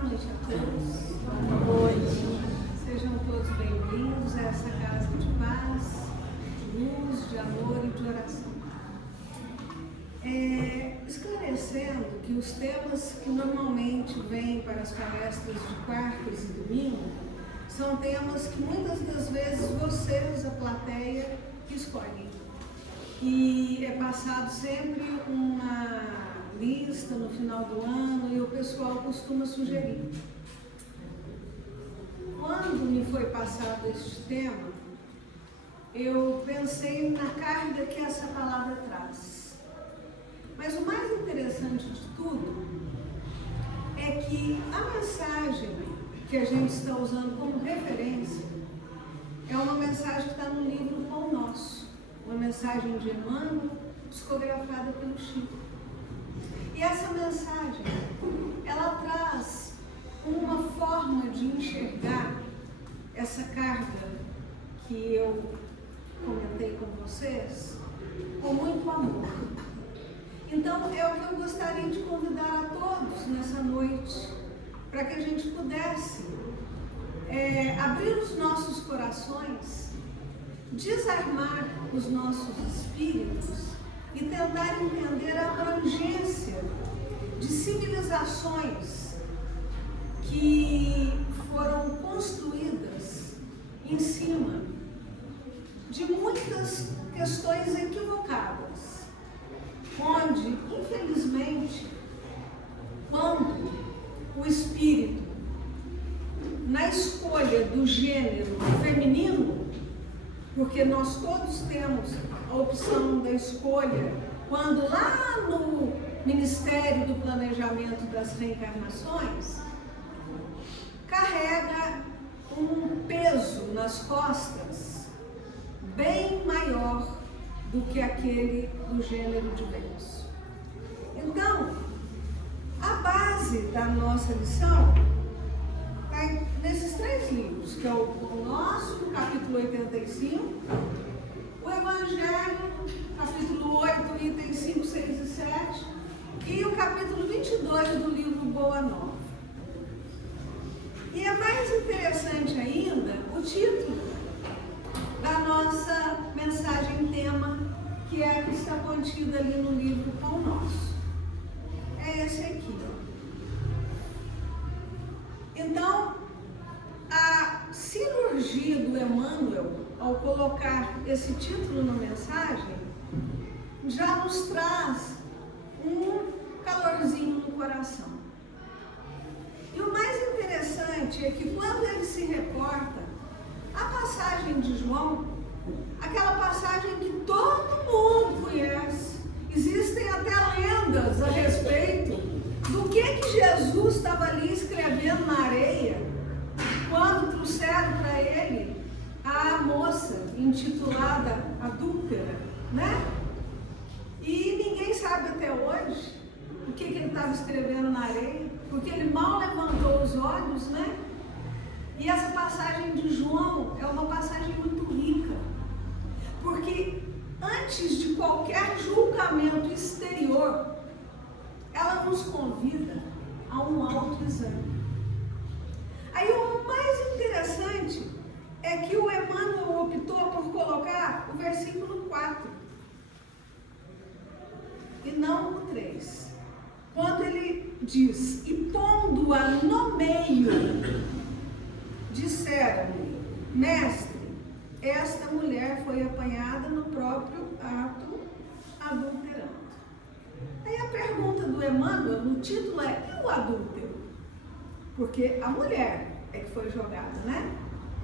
Boa noite a todos. Boa noite. Sejam todos bem-vindos a essa casa de paz, de luz, de amor e de oração. Esclarecendo que os temas que normalmente vêm para as palestras de quartas e domingo são temas que muitas das vezes vocês, a plateia, escolhem. E é passado sempre uma lista no final do ano e o pessoal costuma sugerir. Quando me foi passado este tema, eu pensei na carga que essa palavra traz. Mas o mais interessante de tudo é que a mensagem que a gente está usando como referência é uma mensagem que está no livro Pão Nosso, uma mensagem de Emmanuel, psicografada pelo Chico. E essa mensagem, ela traz uma forma de enxergar essa carga que eu comentei com vocês, com muito amor. Então, é o que eu gostaria de convidar a todos nessa noite, para que a gente pudesse abrir os nossos corações, desarmar os nossos espíritos e tentar entender a abrangência de civilizações que foram construídas em cima de muitas questões equivocadas, onde, infelizmente, quando o espírito, na escolha do gênero feminino, porque nós todos temos a opção da escolha, quando lá no Ministério do Planejamento das Reencarnações, carrega um peso nas costas bem maior do que aquele do gênero de Vênus. Então, a base da nossa lição está nesses três livros, que é o Nosso, no capítulo 85, o Evangelho, capítulo 8, itens 5, 6 e 7, e o capítulo 22 do livro Boa Nova. E é mais interessante ainda o título da nossa mensagem-tema, que é a que está contida ali no livro Pão Nosso. É esse aqui. Então, a cirurgia do Emmanuel, ao colocar esse título na mensagem, já nos traz um calorzinho no coração. E o mais interessante é que quando ele se reporta à passagem de João, aquela passagem que todo mundo conhece, existem até lendas a respeito do que Jesus estava ali escrevendo na areia quando trouxeram para ele a moça intitulada Adúltera, né? E ninguém sabe até hoje o que ele estava escrevendo na areia, porque ele mal levantou os olhos, né? E essa passagem de João é uma passagem muito rica, porque antes de qualquer julgamento exterior, ela nos convida a um autoexame. Aí o mais interessante é que o Emmanuel optou por colocar o versículo 4 e não o 3. Quando ele diz: e pondo-a no meio, disseram-lhe: mestre, esta mulher foi apanhada no próprio ato adulterando. Aí a pergunta do Emmanuel no título é: e o adúltero? Porque a mulher é que foi jogada, né?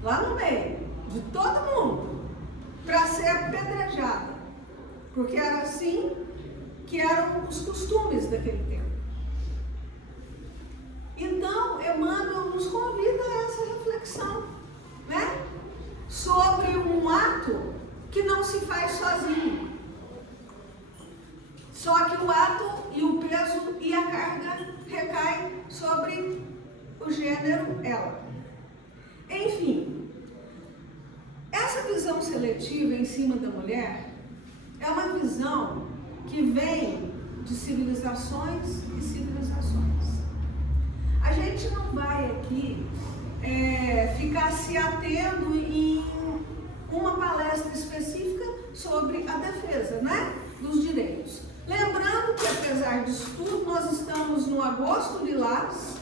Lá no meio de todo mundo, para ser apedrejada, porque era assim que eram os costumes daquele tempo. Então, Emmanuel nos convida a essa reflexão, né? Sobre um ato que não se faz sozinho. Só que o ato e o peso e a carga recaem sobre o gênero ela. Enfim, essa visão seletiva em cima da mulher é uma visão que vem de civilizações e civilizações. A gente não vai aqui ficar se atendo em uma palestra específica sobre a defesa, né, dos direitos. Lembrando que, apesar disso tudo, nós estamos no Agosto Lilás,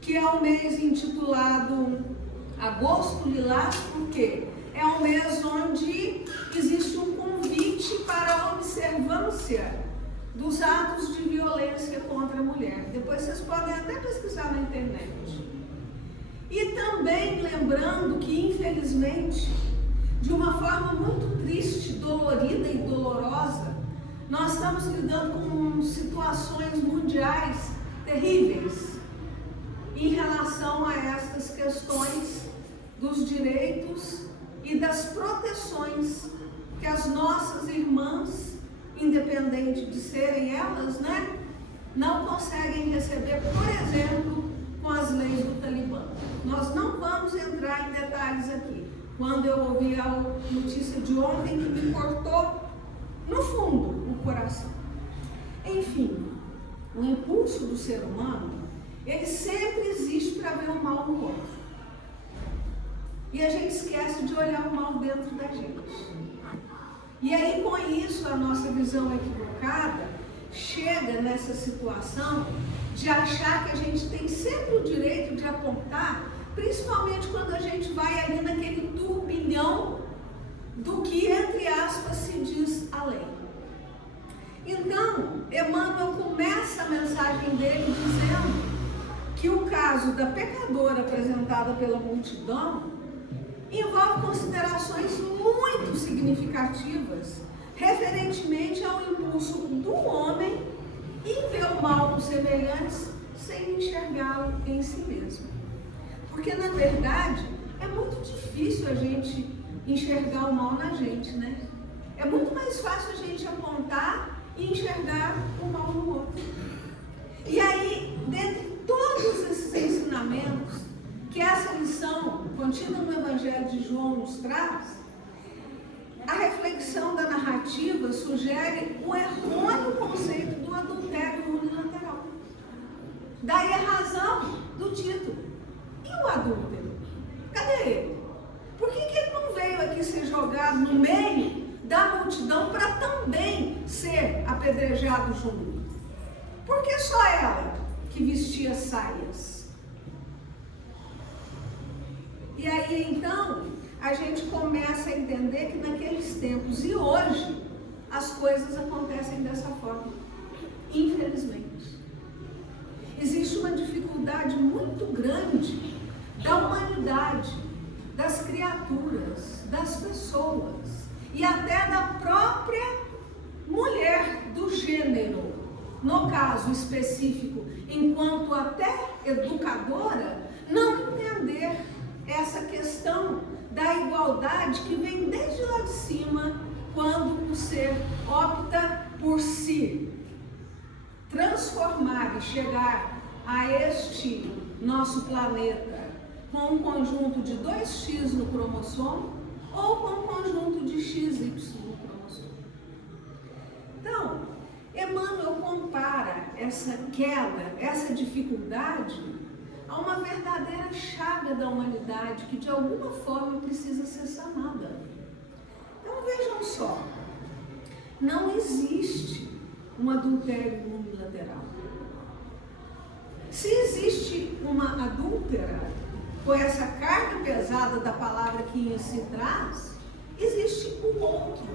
que é um mês intitulado Agosto Lilás, porque é um mês onde existe um convite para a observância dos atos de violência contra a mulher. Depois vocês podem até pesquisar na internet. E também lembrando que, infelizmente, de uma forma muito triste, dolorida e dolorosa, nós estamos lidando com situações mundiais terríveis em relação a estas questões dos direitos e das proteções que as nossas irmãs, independente de serem elas, né, não conseguem receber, por exemplo, com as leis do Talibã. Nós não vamos entrar em detalhes aqui. Quando eu ouvi a notícia de ontem, que me cortou no fundo o coração. Enfim, o impulso do ser humano, ele sempre existe para ver o mal no outro. E a gente esquece de olhar o mal dentro da gente. E aí, com isso, a nossa visão equivocada chega nessa situação de achar que a gente tem sempre o direito de apontar, principalmente quando a gente vai ali naquele turbilhão do que, entre aspas, se diz a lei. Então, Emmanuel começa a mensagem dele dizendo que o caso da pecadora apresentada pela multidão envolve considerações muito significativas referentemente ao impulso do homem em ver o mal nos semelhantes sem enxergá-lo em si mesmo. Porque, na verdade, é muito difícil a gente enxergar o mal na gente, né? É muito mais fácil a gente apontar e enxergar o mal no outro. E aí, dentre todos esses ensinamentos que essa lição contida no Evangelho de João nos traz, a reflexão da narrativa sugere o errôneo conceito do adultério unilateral. Daí a razão do título. E o adúltero? Cadê ele? Por que ele não veio aqui ser jogado no meio da multidão para também ser apedrejado junto? Por que só ela que vestia saias? E aí então a gente começa a entender que naqueles tempos e hoje as coisas acontecem dessa forma, infelizmente. Existe uma dificuldade muito grande da humanidade, das criaturas, das pessoas e até da própria mulher do gênero, no caso específico, enquanto até educadora, não entender essa questão da igualdade que vem desde lá de cima, quando o ser opta por se transformar e chegar a este nosso planeta com um conjunto de 2x no cromossomo ou com um conjunto de XY no cromossomo. Então, Emmanuel compara essa queda, essa dificuldade a uma verdadeira chaga da humanidade que de alguma forma precisa ser sanada. Então vejam só, não existe um adultério unilateral. Se existe uma adúltera, com essa carga pesada da palavra que se traz, existe o outro,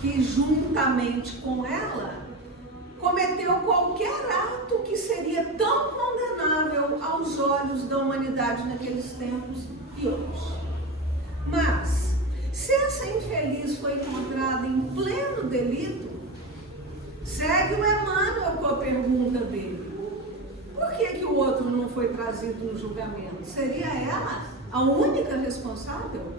que juntamente com ela cometeu qualquer ato que seria tão condenável aos olhos da humanidade naqueles tempos e hoje. Mas, se essa infeliz foi encontrada em pleno delito, segue o Emmanuel com a pergunta dele: por que o outro não foi trazido no julgamento? Seria ela a única responsável?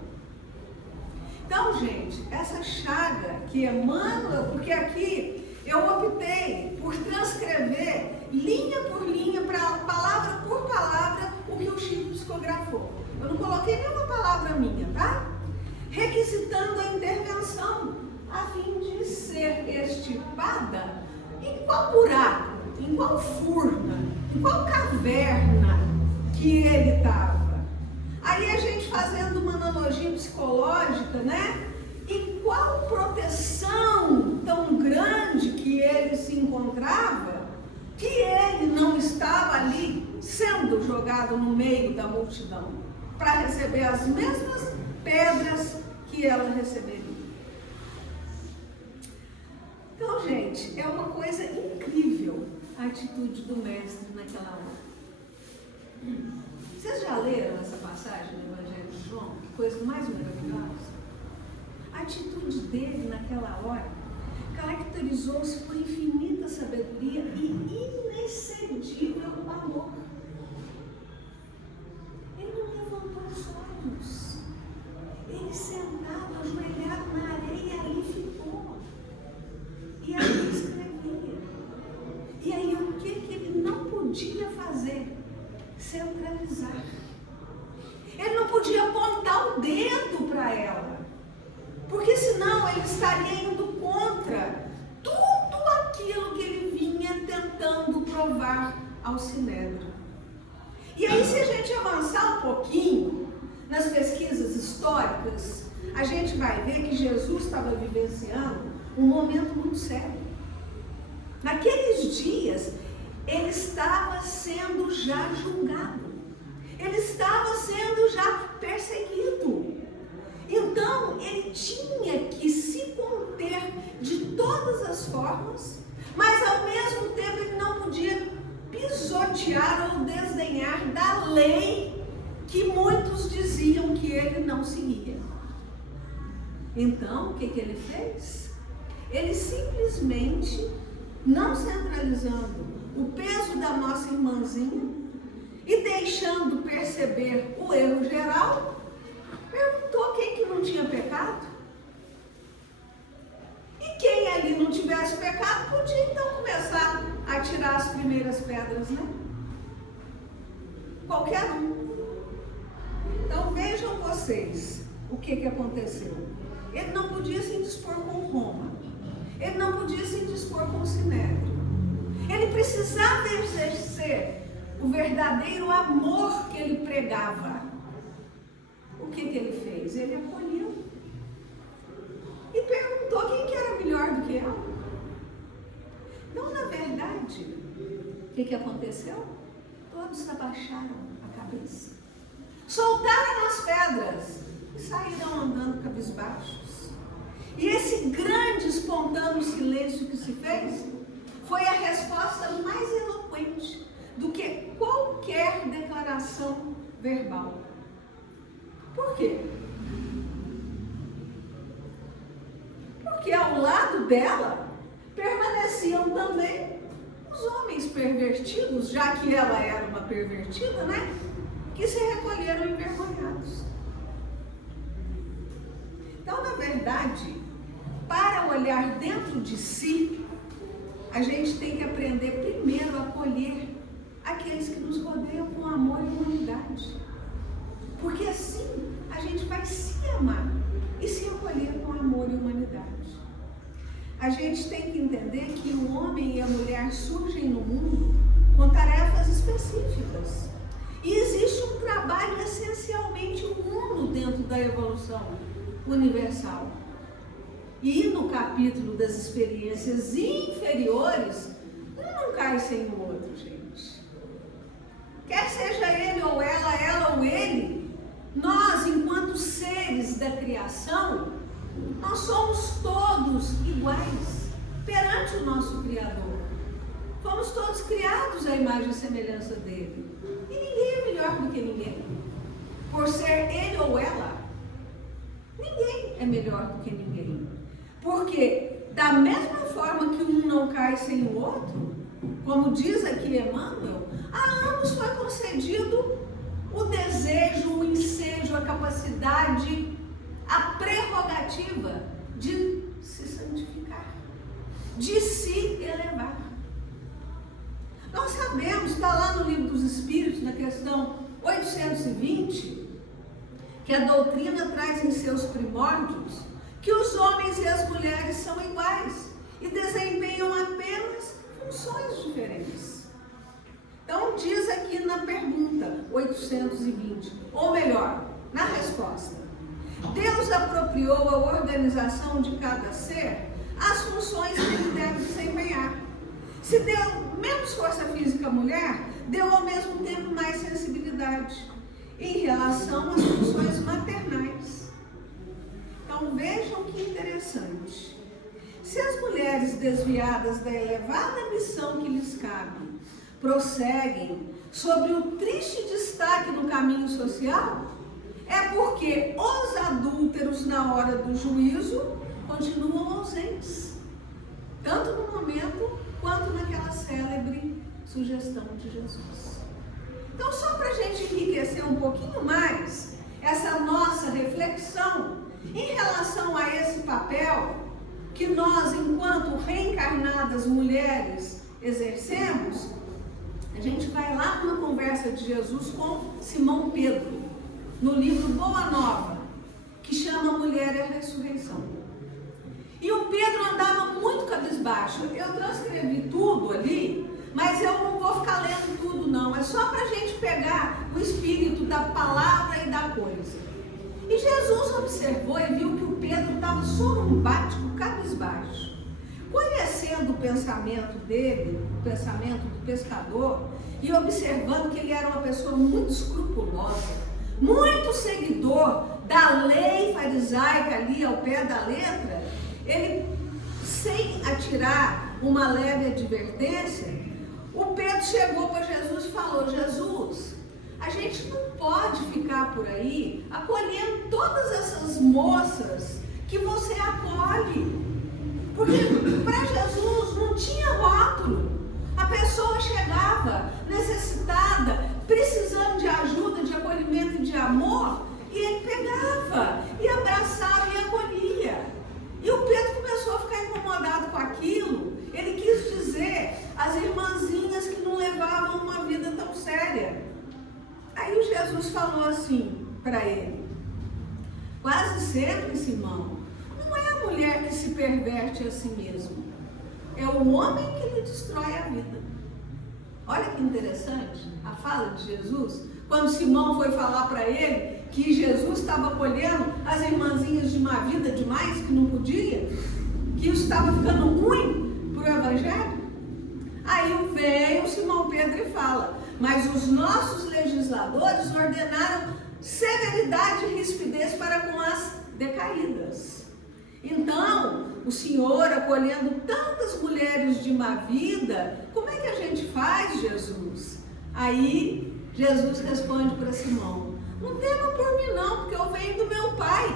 Então, gente, essa chaga que Emmanuel, porque aqui eu optei por transcrever linha por linha, palavra por palavra, o que o Chico psicografou. Eu não coloquei nenhuma palavra minha, tá? Requisitando a intervenção, a fim de ser extirpada em qual buraco, em qual furna, em qual caverna que ele estava. Aí a gente fazendo uma analogia psicológica, né? E qual proteção tão grande que ele se encontrava, que ele não estava ali sendo jogado no meio da multidão para receber as mesmas pedras que ela receberia. Então, gente, é uma coisa incrível a atitude do mestre naquela hora. Vocês já leram essa passagem do Evangelho de João? Que coisa mais maravilhosa. A atitude dele naquela hora caracterizou-se por infinita sabedoria e inexcedível amor. Ele não levantou os olhos. Ele sentado, ajoelhado na areia, ali ficou. E ali escrevia. E aí o que ele não podia fazer? Centralizar. Ele não podia apontar o dedo para ela. Porque senão ele estaria indo contra tudo aquilo que ele vinha tentando provar ao Sinédrio. E aí, se a gente avançar um pouquinho nas pesquisas históricas, a gente vai ver que Jesus estava vivenciando um momento muito sério. Naqueles dias, ele estava sendo já julgado. Ele estava sendo já perseguido. Então, ele tinha que se conter de todas as formas, mas ao mesmo tempo ele não podia pisotear ou desdenhar da lei que muitos diziam que ele não seguia. Então, o que ele fez? Ele simplesmente, não centralizando o peso da nossa irmãzinha e deixando perceber o erro geral, perguntou quem que não tinha pecado. E quem ali não tivesse pecado, podia então começar a tirar as primeiras pedras, né? Qualquer um. Então vejam vocês o que aconteceu. Ele não podia se indispor com Roma. Ele não podia se indispor com o Sinédrio. Ele precisava exercer o verdadeiro amor que ele pregava. O que ele fez? Ele acolheu e perguntou quem que era melhor do que ela. Então, na verdade, o que aconteceu? Todos abaixaram a cabeça, soltaram as pedras e saíram andando cabisbaixos. E esse grande, espontâneo silêncio que se fez foi a resposta mais eloquente do que qualquer declaração verbal. Por quê? Porque ao lado dela permaneciam também os homens pervertidos, já que ela era uma pervertida, né? Que se recolheram envergonhados. Então, na verdade, para olhar dentro de si, a gente tem que aprender primeiro a acolher aqueles que nos rodeiam com amor e humanidade. Porque assim a gente vai se amar e se acolher com amor e humanidade. A gente tem que entender que o homem e a mulher surgem no mundo com tarefas específicas. E existe um trabalho essencialmente uno dentro da evolução universal. E no capítulo das experiências inferiores, um não cai sem o outro, gente. Quer seja ele ou ela ou ele, nós, enquanto seres da criação, nós somos todos iguais perante o nosso Criador. Fomos todos criados à imagem e semelhança dele. E ninguém é melhor do que ninguém. Por ser ele ou ela, ninguém é melhor do que ninguém. Porque, da mesma forma que um não cai sem o outro, como diz aqui Emmanuel, a ambos foi concedido o desejo, o ensejo, a capacidade, a prerrogativa de se santificar, de se elevar. Nós sabemos, está lá no Livro dos Espíritos, na questão 820, que a doutrina traz em seus primórdios que os homens e as mulheres são iguais e desempenham apenas funções diferentes. Então diz aqui na pergunta 820, ou melhor, na resposta: Deus apropriou a organização de cada ser as funções que ele deve desempenhar. Se deu menos força física à mulher, deu ao mesmo tempo mais sensibilidade em relação às funções maternais. Então vejam que interessante. Se as mulheres desviadas da elevada missão que lhes cabe prosseguem sobre o triste destaque no caminho social, é porque os adúlteros na hora do juízo continuam ausentes, tanto no momento quanto naquela célebre sugestão de Jesus. Então, só para a gente enriquecer um pouquinho mais essa nossa reflexão em relação a esse papel que nós, enquanto reencarnadas mulheres, exercemos, a gente vai lá numa conversa de Jesus com Simão Pedro, no livro Boa Nova, que chama Mulher e a Ressurreição. E o Pedro andava muito cabisbaixo. Eu transcrevi tudo ali, mas eu não vou ficar lendo tudo não, é só para a gente pegar o espírito da palavra e da coisa. E Jesus observou e viu que o Pedro estava sorumbático, cabisbaixo. Conhecendo o pensamento dele, o pensamento do pescador, e observando que ele era uma pessoa muito escrupulosa, muito seguidor da lei farisaica ali ao pé da letra, ele, sem atirar uma leve advertência, o Pedro chegou para Jesus e falou: Jesus, a gente não pode ficar por aí acolhendo todas essas moças que você acolhe. Porque para Jesus não tinha rótulo. A pessoa chegava necessitada, precisando de ajuda, de acolhimento e de amor, e ele pegava, e abraçava e acolhia. E o Pedro começou a ficar incomodado com aquilo. Ele quis dizer às irmãzinhas que não levavam uma vida tão séria. Aí Jesus falou assim para ele: quase sempre, Simão, não é a mulher que se perverte a si mesmo, é o homem que lhe destrói a vida. Olha que interessante a fala de Jesus, quando Simão foi falar para ele que Jesus estava acolhendo as irmãzinhas de má vida demais, que não podia, que isso estava ficando ruim para o Evangelho. Aí vem o Simão Pedro e fala: mas os nossos legisladores ordenaram severidade e rispidez para com as decaídas. Então, o Senhor, acolhendo tantas mulheres de má vida, como é que a gente faz, Jesus? Aí, Jesus responde para Simão: não tema por mim não, porque eu venho do meu Pai,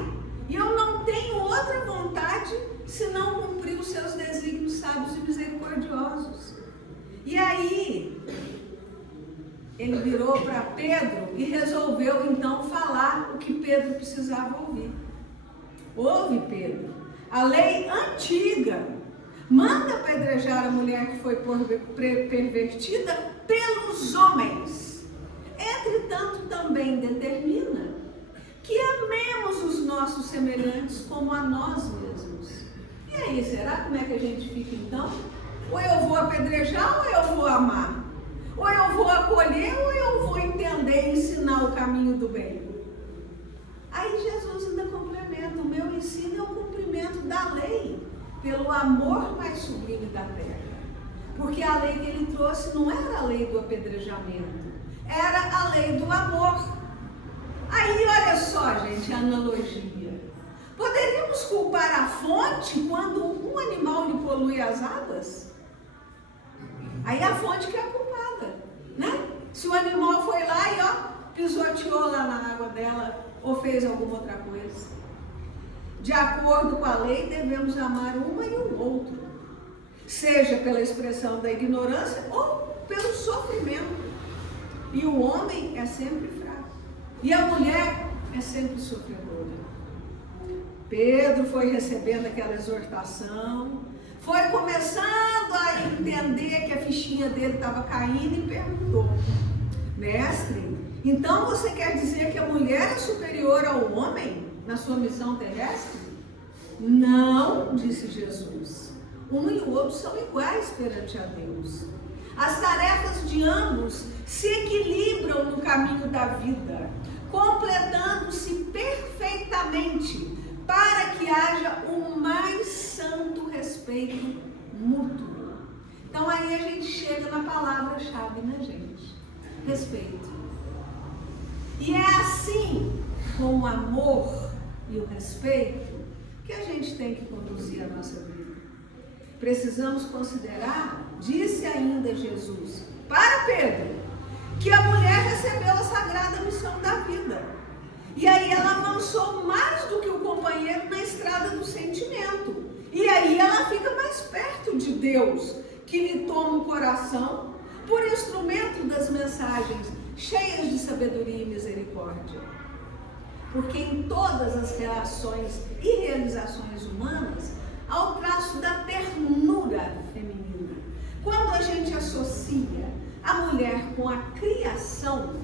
e eu não tenho outra vontade senão cumprir os seus desígnios sábios e misericordiosos. E aí, ele virou para Pedro e resolveu então falar o que Pedro precisava ouvir. Ouve, Pedro, a lei antiga manda apedrejar a mulher que foi pervertida pelos homens. Entretanto, também determina que amemos os nossos semelhantes como a nós mesmos. E aí, será como é que a gente fica então? Ou eu vou apedrejar ou eu vou amar? Ou eu vou acolher ou eu vou entender e ensinar o caminho do bem? Aí Jesus ainda complementa: o meu ensino é o cumprimento da lei, pelo amor mais sublime da terra. Porque a lei que ele trouxe não era a lei do apedrejamento, era a lei do amor. Aí olha só, gente, a analogia. Poderíamos culpar a fonte quando um animal lhe polui as águas? Aí a fonte que é a culpada, né? Se o animal foi lá e pisoteou lá na água dela, ou fez alguma outra coisa. De acordo com a lei, devemos amar uma e o outro, seja pela expressão da ignorância ou pelo sofrimento. E o homem é sempre fraco, e a mulher é sempre sofredora. Pedro foi recebendo aquela exortação, foi começando a entender que a fichinha dele estava caindo e perguntou: mestre, então você quer dizer que a mulher é superior ao homem na sua missão terrestre? Não, disse Jesus. Um e o outro são iguais perante a Deus. As tarefas de ambos se equilibram no caminho da vida, completando-se perfeitamente para que haja o mais santo respeito mútuo. Então aí a gente chega na palavra-chave, né, gente? Respeito. E é assim, com o amor e o respeito, que a gente tem que conduzir a nossa vida. Precisamos considerar, disse ainda Jesus para Pedro, que a mulher recebeu a sagrada missão da vida. E aí ela avançou mais do que o companheiro na estrada do sentimento. E aí ela fica mais perto de Deus, que lhe toma o coração por instrumento das mensagens cheias de sabedoria e misericórdia. Porque em todas as reações e realizações humanas há o traço da ternura feminina. Quando a gente associa a mulher com a criação,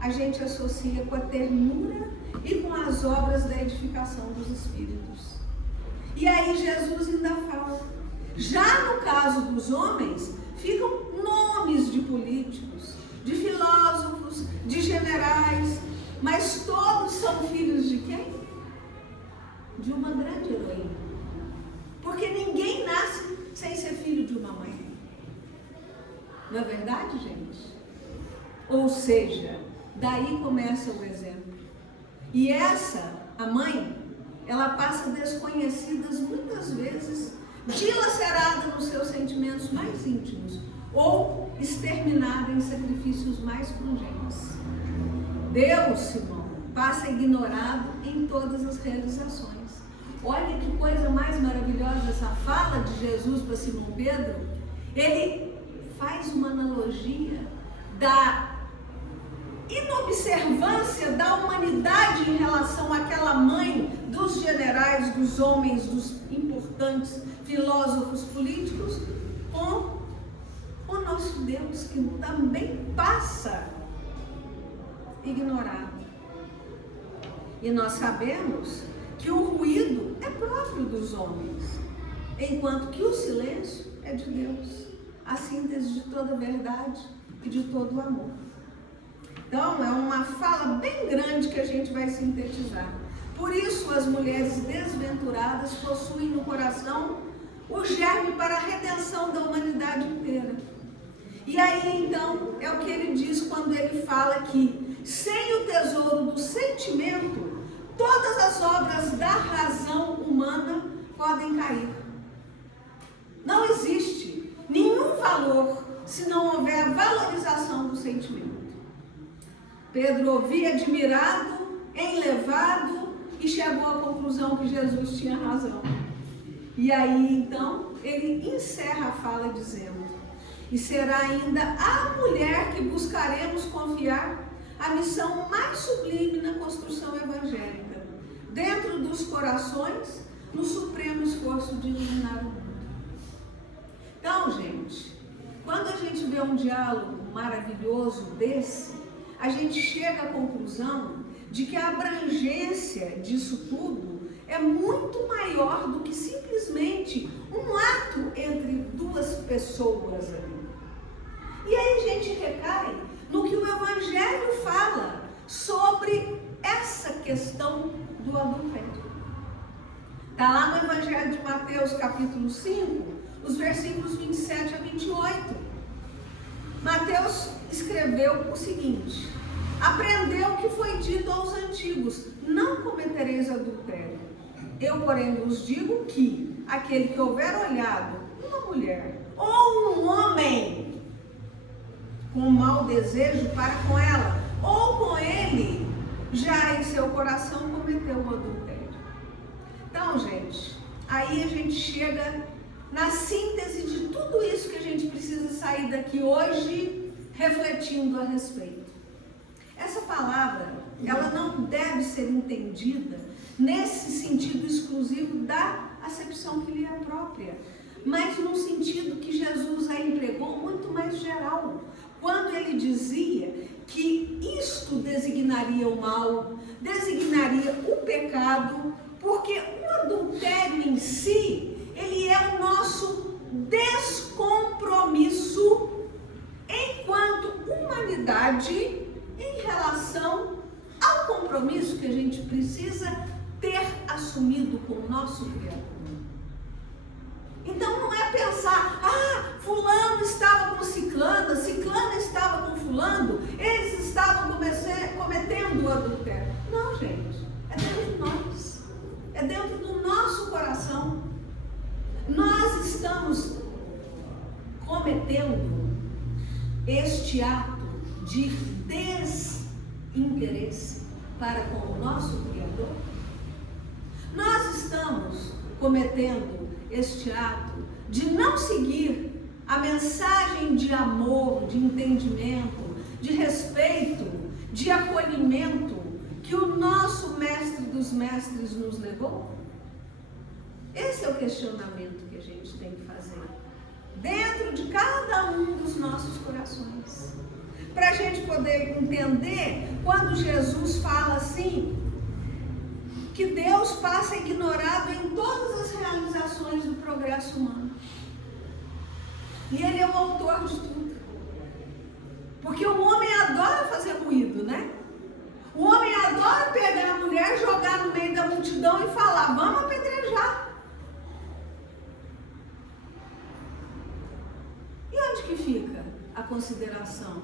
a gente associa com a ternura e com as obras da edificação dos espíritos. E aí Jesus ainda fala. Já no caso dos homens, ficam nomes de políticos, de filósofos, de generais, mas todos são filhos de quem? De uma grande heroína. Porque ninguém nasce sem ser filho de uma mãe. Não é verdade, gente? Ou seja, daí começa o exemplo. E essa, a mãe, ela passa desconhecidas muitas vezes, dilacerada nos seus sentimentos mais íntimos, ou exterminada em sacrifícios mais pungentes. Deus, Simão, passa ignorado em todas as realizações. Olha que coisa mais maravilhosa essa fala de Jesus para Simão Pedro. Ele faz uma analogia da inobservância da humanidade em relação àquela mãe dos generais, dos homens, dos importantes filósofos políticos, com o nosso Deus, que também passa ignorado. E nós sabemos que o ruído é próprio dos homens, enquanto que o silêncio é de Deus, a síntese de toda a verdade e de todo o amor. Então, é uma fala bem grande que a gente vai sintetizar. Por isso, as mulheres desventuradas possuem no coração o germe para a redenção da humanidade inteira. E aí, então, é o que ele diz quando ele fala que, sem o tesouro do sentimento, todas as obras da razão humana podem cair. Não existe nenhum valor se não houver a valorização do sentimento. Pedro ouvia admirado, enlevado e chegou à conclusão que Jesus tinha razão. E aí, então, ele encerra a fala dizendo: e será ainda a mulher que buscaremos confiar a missão mais sublime na construção evangélica, dentro dos corações, no supremo esforço de iluminar o mundo. Então, gente, quando a gente vê um diálogo maravilhoso desse, a gente chega à conclusão de que a abrangência disso tudo é muito maior do que simplesmente um ato entre duas pessoas ali. E aí a gente recai no que o Evangelho fala sobre essa questão do adultério. Está lá no Evangelho de Mateus, capítulo 5, os versículos 27 a 28. Mateus escreveu o seguinte: aprendeu o que foi dito aos antigos, não cometereis adultério. Eu, porém, vos digo que aquele que houver olhado uma mulher ou um homem com mau desejo para com ela, ou com ele, já em seu coração cometeu o adultério. Então, gente, aí a gente chega na síntese de tudo isso que a gente precisa sair daqui hoje refletindo a respeito. Essa palavra, ela não deve ser entendida nesse sentido exclusivo da acepção que lhe é própria, mas num sentido que Jesus a empregou muito mais geral, quando ele dizia que isto designaria o mal, designaria o pecado, porque o adultério em si, ele é o nosso descompromisso enquanto humanidade em relação ao compromisso que a gente precisa ter assumido com o nosso Criador. Então não é pensar, fulano estava com ciclana, ciclana estava com fulano, eles estavam cometendo o adultério. Não, gente, é dentro de nós, é dentro do nosso coração. Nós estamos cometendo este ato de desinteresse para com o nosso Criador. Nós estamos cometendo este ato de não seguir a mensagem de amor, de entendimento, de respeito, de acolhimento que o nosso mestre dos mestres nos levou? Esse é o questionamento que a gente tem que fazer dentro de cada um dos nossos corações, para a gente poder entender quando Jesus fala assim, que Deus passa ignorado em todas as realizações do progresso humano. E Ele é o autor de tudo. Porque o homem adora fazer ruído, né? O homem adora pegar a mulher, jogar no meio da multidão e falar, vamos apedrejar. E onde que fica a consideração,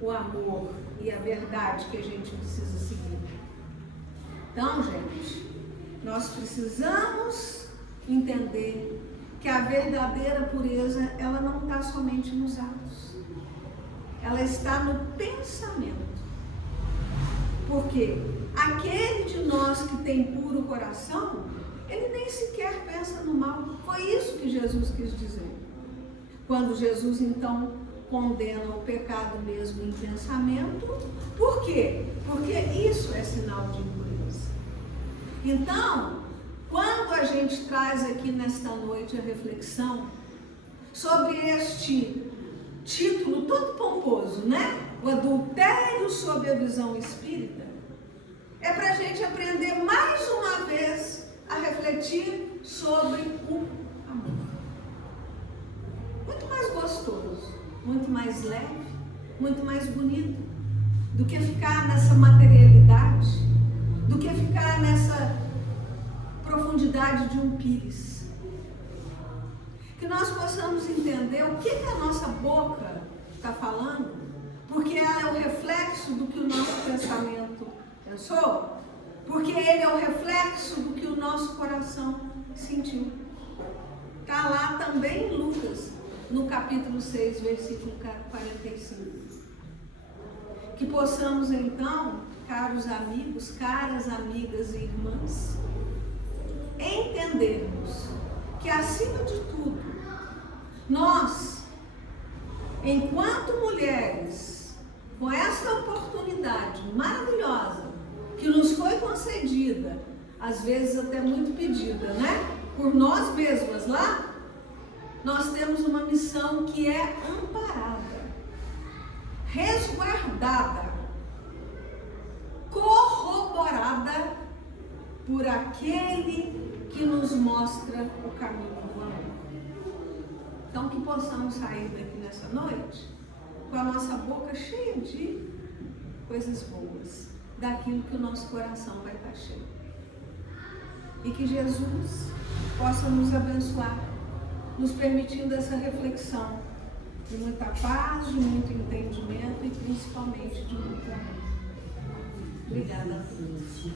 o amor e a verdade que a gente precisa seguir? Então, gente, nós precisamos entender que a verdadeira pureza, ela não está somente nos atos. Ela está no pensamento. Porque aquele de nós que tem puro coração, ele nem sequer pensa no mal. Foi isso que Jesus quis dizer. Quando Jesus, então, condena o pecado mesmo em pensamento. Por quê? Porque isso é sinal de impureza. Então, quando a gente traz aqui nesta noite a reflexão sobre este título todo pomposo, né? O adultério sob a visão espírita, é para a gente aprender mais uma vez a refletir sobre o amor. Muito mais gostoso, muito mais leve, muito mais bonito do que ficar nessa materialidade, do que ficar nessa profundidade de um pires. Que nós possamos entender o que a nossa boca está falando, porque ela é o reflexo do que o nosso pensamento pensou, porque ele é o reflexo do que o nosso coração sentiu. Está lá também em Lucas, no capítulo 6, versículo 45. Que possamos então, caros amigos, caras amigas e irmãs, entendermos que acima de tudo, nós, enquanto mulheres, com essa oportunidade maravilhosa que nos foi concedida, às vezes até muito pedida, né? Por nós mesmas lá, nós temos uma missão que é amparada, resguardada, corroborada por aquele que nos mostra o caminho do amor. Então que possamos sair daqui nessa noite com a nossa boca cheia de coisas boas, daquilo que o nosso coração vai estar cheio. E que Jesus possa nos abençoar, nos permitindo essa reflexão de muita paz, de muito entendimento e principalmente de muito amor. Obrigada a todos.